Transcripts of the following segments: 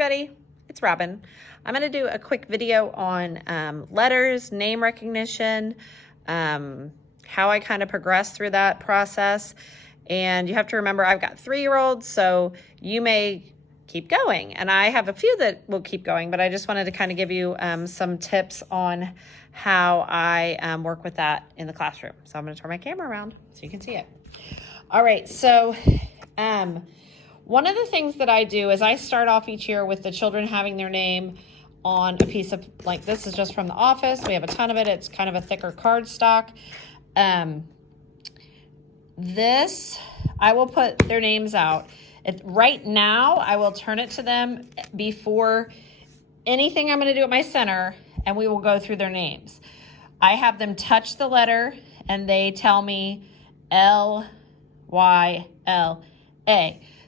everybody, it's Robin. I'm going to do a quick video on letters, name recognition, how I kind of progress through that process. And you have to remember I've got 3-year-olds, so you may keep going. And I have a few that will keep going, but I just wanted to kind of give you some tips on how I work with that in the classroom. So I'm going to turn my camera around so you can see it. All right, so one of the things that I do is I start off each year with the children having their name on a piece of, like this is just from the office. We have a ton of it. It's kind of a thicker card stock. This, I will put their names out. Right now, I will turn it to them before anything I'm going to do at my center, and we will go through their names. I have them touch the letter, and they tell me L-Y-L-A.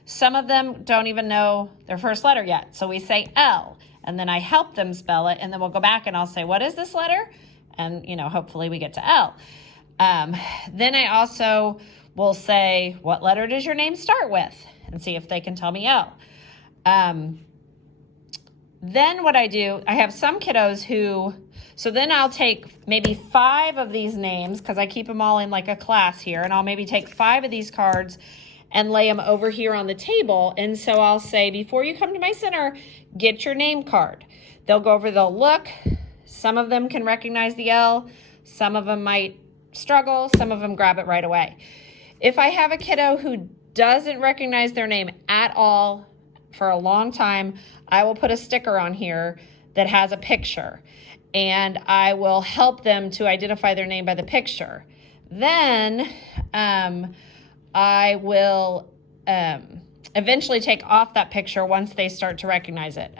Some of them don't even know their first letter yet, so we say L, and then I help them spell it, and then we'll go back and I'll say, what is this letter? And, you know, hopefully we get to L. Then I also will say, what letter does your name start with? And see if they can tell me L. Then what I do, I have some kiddos who, so then I'll take maybe 5 of these names, because I keep them all in like a class here, and I'll maybe take 5 of these cards and lay them over here on the table. And so I'll say, before you come to my center, get your name card. They'll go over, they'll look. Some of them can recognize the L. Some of them might struggle. Some of them grab it right away. If I have a kiddo who doesn't recognize their name at all for a long time, I will put a sticker on here that has a picture, and I will help them to identify their name by the picture. Then I will eventually take off that picture once they start to recognize it.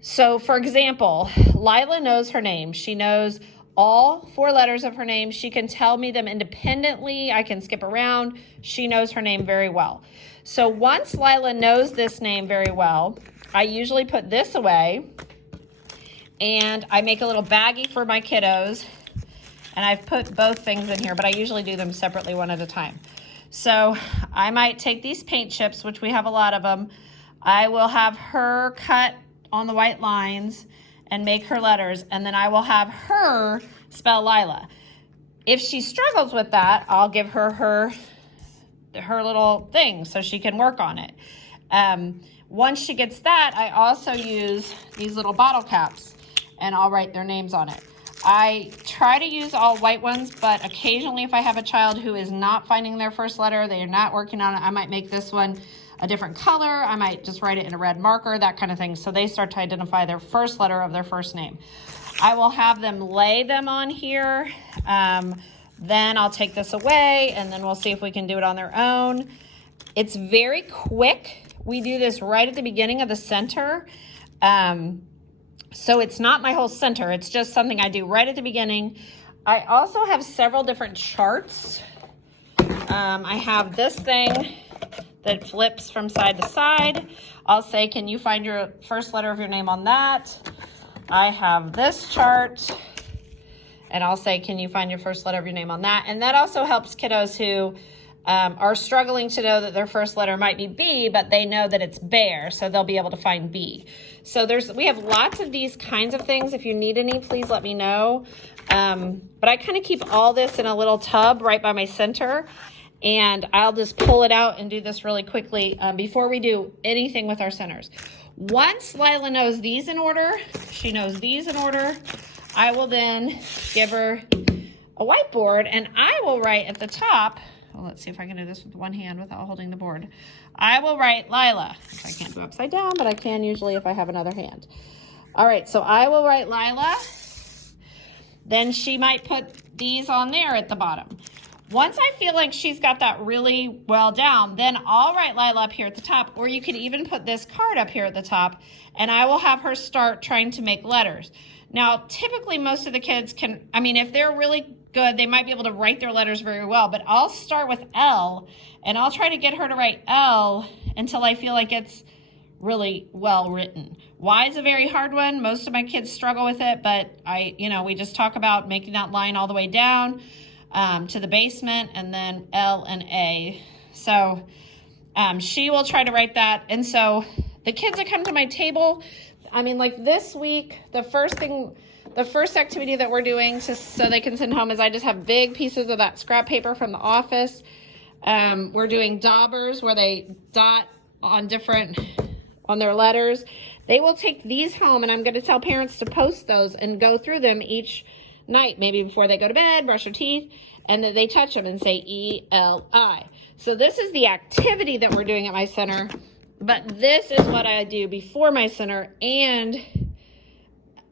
So for example, Lila knows her name. She knows all 4 letters of her name. She can tell me them independently. I can skip around. She knows her name very well. So once Lila knows this name very well, I usually put this away, and I make a little baggie for my kiddos, and I've put both things in here, but I usually do them separately one at a time. So I might take these paint chips, which we have a lot of them. I will have her cut on the white lines and make her letters, and then I will have her spell Lila. If she struggles with that, I'll give her her little thing so she can work on it. Once she gets that, I also use these little bottle caps, and I'll write their names on it. I try to use all white ones, but occasionally if I have a child who is not finding their first letter, they are not working on it, I might make this one a different color. I might just write it in a red marker, that kind of thing, so they start to identify their first letter of their first name. I will have them lay them on here. Then I'll take this away, and then we'll see if we can do it on their own. It's very quick. We do this right at the beginning of the center. So it's not my whole center. It's just something I do right at the beginning. I also have several different charts. I have this thing that flips from side to side. I'll say, can you find your first letter of your name on that? I have this chart, and I'll say, can you find your first letter of your name on that? And that also helps kiddos who are struggling to know that their first letter might be B, but they know that it's bear, so they'll be able to find B. So we have lots of these kinds of things. If you need any, please let me know. But I kind of keep all this in a little tub right by my center, and I'll just pull it out and do this really quickly before we do anything with our centers. Once Lila knows these in order, she knows these in order, I will then give her a whiteboard, and I will write at the top, well, let's see if I can do this with one hand without holding the board. I will write Lila. I can't do upside down, but I can usually if I have another hand. All right, so I will write Lila. Then she might put these on there at the bottom. Once I feel like she's got that really well down, then I'll write Lila up here at the top, or you could even put this card up here at the top, and I will have her start trying to make letters. Now, typically most of the kids can, I mean, if they're really good, they might be able to write their letters very well, but I'll start with L, and I'll try to get her to write L until I feel like it's really well written. Y is a very hard one. Most of my kids struggle with it, but we just talk about making that line all the way down to the basement, and then L and A. So she will try to write that. And so the kids that come to my table, I mean, like this week, the first activity that we're doing so they can send home is I just have big pieces of that scrap paper from the office. We're doing daubers where they dot on their letters. They will take these home, and I'm going to tell parents to post those and go through them each night, maybe before they go to bed, brush their teeth, and then they touch them and say E-L-I. So this is the activity that we're doing at my center, but this is what I do before my center, and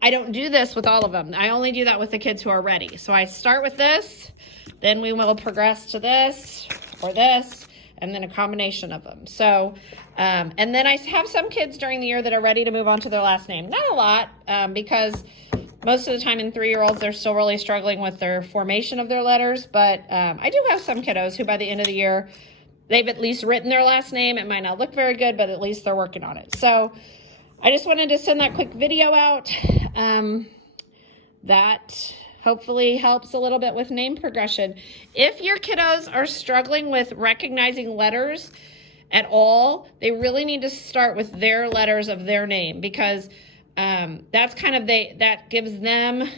I don't do this with all of them. I only do that with the kids who are ready. So I start with this, then we will progress to this or this, and then a combination of them. So, and then I have some kids during the year that are ready to move on to their last name. Not a lot, because most of the time in 3-year-olds, they're still really struggling with their formation of their letters. But I do have some kiddos who by the end of the year, they've at least written their last name. It might not look very good, but at least they're working on it. So I just wanted to send that quick video out. That hopefully helps a little bit with name progression. If your kiddos are struggling with recognizing letters at all, they really need to start with their letters of their name, because that's kind of, that gives them,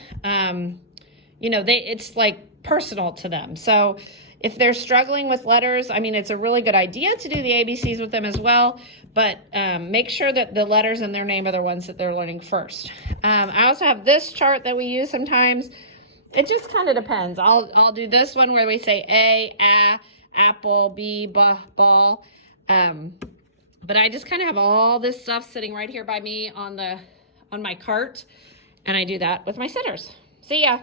it's like personal to them. So if they're struggling with letters, I mean, it's a really good idea to do the ABCs with them as well, but make sure that the letters in their name are the ones that they're learning first. I also have this chart that we use sometimes. It just kind of depends. I'll do this one where we say A, apple, B, ball. But I just kind of have all this stuff sitting right here by me on my cart, and I do that with my sitters. See ya.